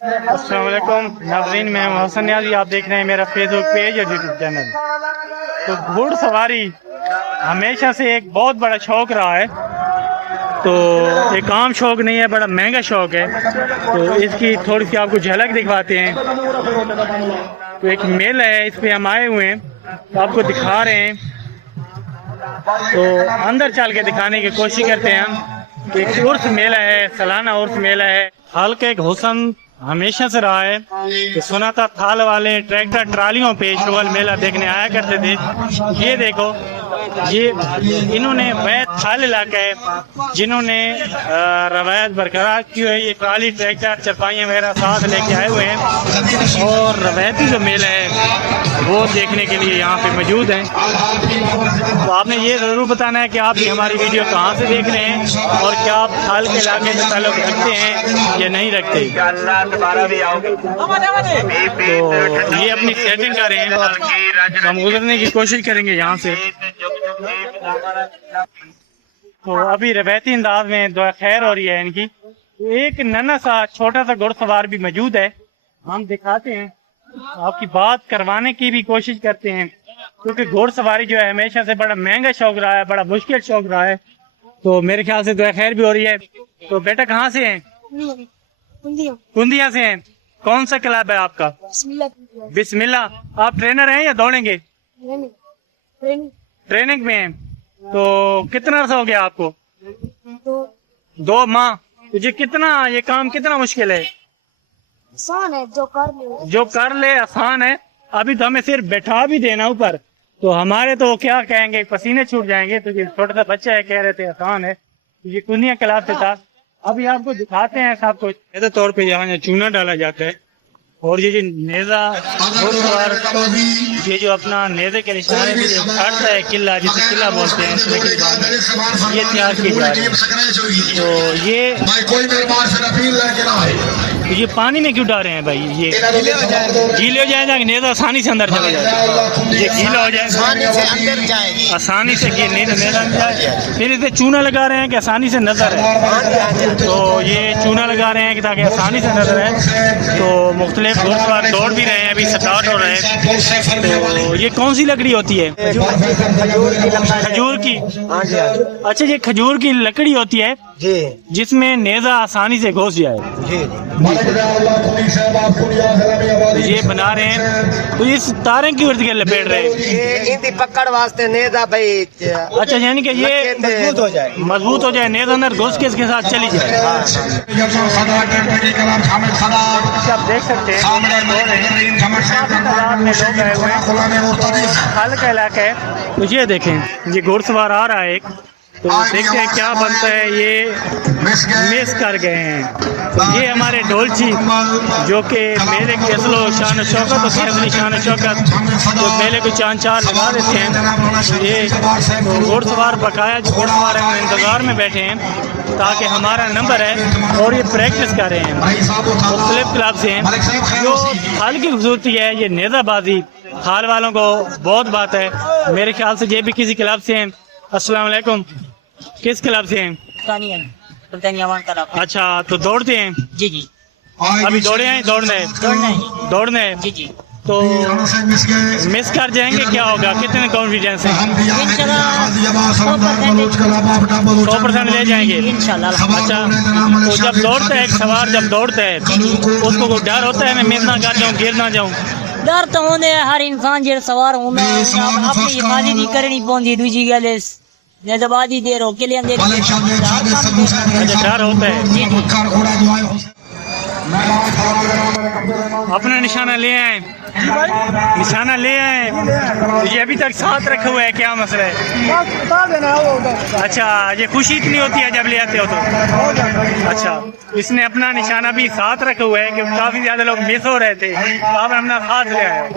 السلام علیکم ناظرین، میں حسن نیازی، آپ دیکھ رہے ہیں میرا فیس بک پیج اور یوٹیوب چینل۔ تو گھوڑ سواری ہمیشہ سے ایک بہت بڑا شوق رہا ہے، تو ایک عام شوق نہیں ہے، بڑا مہنگا شوق ہے۔ تو اس کی تھوڑی سی آپ کو جھلک دکھاتے ہیں۔ تو ایک میلہ ہے، اس پہ ہم آئے ہوئے ہیں، تو آپ کو دکھا رہے ہیں۔ تو اندر چل کے دکھانے کی کوشش کرتے ہیں ہم کہ ایک عرس میلہ ہے، سالانہ عرس میلہ ہے۔ حلقہ ایک حسن ہمیشہ سے رہا ہے کہ سنا تھا تھال والے ٹریکٹر ٹرالیوں پہ شغل میلہ دیکھنے آیا کرتے تھے۔ یہ دیکھو، یہ انہوں نے وید تھال علاقہ ہے جنہوں نے روایت برقرار کی ہوئی۔ یہ ٹرالی ٹریکٹر چرپائیاں وغیرہ ساتھ لے کے آئے ہوئے ہیں اور روایتی جو میلہ ہے وہ دیکھنے کے لیے یہاں پہ موجود ہیں۔ تو آپ نے یہ ضرور بتانا ہے کہ آپ بھی ہماری ویڈیو کہاں سے دیکھ رہے ہیں اور کیا آپ تھال کے علاقے سے تعلق رکھتے ہیں یا نہیں رکھتے۔ تو یہ اپنی سیٹنگ کر رہے ہیں، ہم گزرنے کی کوشش کریں گے یہاں سے۔ تو ابھی روایتی انداز میں دعا خیر ہو رہی ہے ان کی۔ ایک ننھا سا چھوٹا سا گھڑ سوار بھی موجود ہے، ہم دکھاتے ہیں، آپ کی بات کروانے کی بھی کوشش کرتے ہیں، کیونکہ گھوڑ سواری جو ہے ہمیشہ سے بڑا مہنگا شوق رہا ہے، بڑا مشکل شوق رہا ہے۔ تو میرے خیال سے دعا خیر بھی ہو رہی ہے۔ تو بیٹا کہاں سے ہیں؟ کندیا سے ہیں۔ کون سا کلب ہے آپ کا؟ بسم اللہ۔ آپ ٹرینر ہیں یا دوڑیں گے؟ ٹریننگ میں ہیں۔ تو کتنا عرصہ ہو گیا آپ کو؟ 2 ماہ۔ یہ کتنا، یہ کام کتنا مشکل ہے؟ آسان ہے، جو کر لے آسان ہے۔ ابھی تو ہمیں صرف بیٹھا بھی دینا اوپر، تو ہمارے تو کیا کہیں گے، پسینے چھوٹ جائیں گے۔ تو یہ چھوٹا سا بچہ ہے، کہہ رہے تھے آسان ہے۔ یہ کنیا کلاس سے تھا۔ ابھی آپ کو دکھاتے ہیں سب کچھ۔ ایسے طور پہ یہاں چونا ڈالا جاتا ہے، اور یہ جو نیزہ گھوڑ سوار یہ جو اپنا نیزے کے نشانے سے جو کاٹتا ہے قلعہ، جسے قلعہ بولتے ہیں، یہ تیار کی جا رہی ہے۔ تو یہ پانی میں کیوں ڈال رہے ہیں بھائی؟ یہ گیلے ہو جائے گا کہ نیزہ آسانی سے اندر چلا جائے؟ یہ گیلا ہو جائے گا، آسانی سے نیزہ جائے۔ پھر اسے چونا لگا رہے ہیں کہ آسانی سے نظر ہے۔ تو یہ چونا لگا رہے ہیں کہ تاکہ آسانی سے نظر ہے۔ تو مختلف گھوڑ سوار دوڑ بھی رہے ہیں، ابھی سٹارٹ ہو رہے ہیں۔ تو یہ کون سی لکڑی ہوتی ہے؟ کھجور کی۔ اچھا، یہ کھجور کی لکڑی ہوتی ہے جس میں نیزہ آسانی سے گھس جائے۔ یہ بنا رہے ہیں، تو یہ تاریں کی ارد گرد لپیٹ رہے ہیں پکڑ واسطے نیزہ بھائی۔ اچھا، یعنی کہ یہ مضبوط ہو جائے، نیزہ اندر گھس کے اس کے ساتھ چلی جائے۔ آپ دیکھ سکتے ہیں حل کا علاقہ ہے۔ تو یہ دیکھیں، یہ گھوڑ سوار آ رہا ہے ایک، تو دیکھتے ہیں کیا بنتا ہے۔ یہ مس کر گئے ہیں۔ تو یہ ہمارے ڈھولچی جو کہ میلے کی اصل و شان و شوکت ہوتی ہے، اصلی شان و شوکت، جو میلے کو چاند چار لگا دیتے ہیں۔ یہ تو گھوڑ سوار بقایا جو گھوڑ سوار ہیں وہ انتظار میں بیٹھے ہیں تاکہ ہمارا نمبر ہے، اور یہ پریکٹس کر رہے ہیں۔ مختلف کلب سے ہیں۔ جو تھال کی خوبصورتی ہے، یہ نیزہ بازی تھال والوں کو بہت بات ہے۔ میرے خیال سے یہ بھی کسی کلب سے ہیں۔ السلام علیکم، کس کلب سے ہیں؟ اچھا، تو دوڑتے ہیں؟ جی جی۔ ابھی دوڑے ہیں؟ دوڑنے ہیں۔ جی جی۔ تو مس کر جائیں گے کیا ہوگا؟ کتنے کانفیڈنس ہیں؟ 100% لے جائیں گے انشاءاللہ۔ اچھا، تو جب دوڑتا ہے ایک سوار، جب دوڑتا ہے اس کو کوئی ڈر ہوتا ہے میں مس نہ کر جاؤں، گر نہ جاؤں؟ ڈر تو ہونے ہر انسان جڑا سوار ہونا اپنی حفاظت نہیں کرنی پوندی۔ دوسری گل نیزبازی دے رو کلیاں دے ڈر ہوتا ہے۔ اپنا نشانہ لے آئیں، نشانہ لے آئیں۔ یہ ابھی تک ساتھ رکھا ہوا ہے، کیا مسئلہ ہے؟ اچھا، یہ خوشی اتنی ہوتی ہے جب لے آتے ہو تو؟ اچھا، اس نے اپنا نشانہ بھی ساتھ رکھا ہوا ہے کہ کافی زیادہ لوگ مس ہو رہے تھے، آپ نے اپنا ساتھ لے آئے۔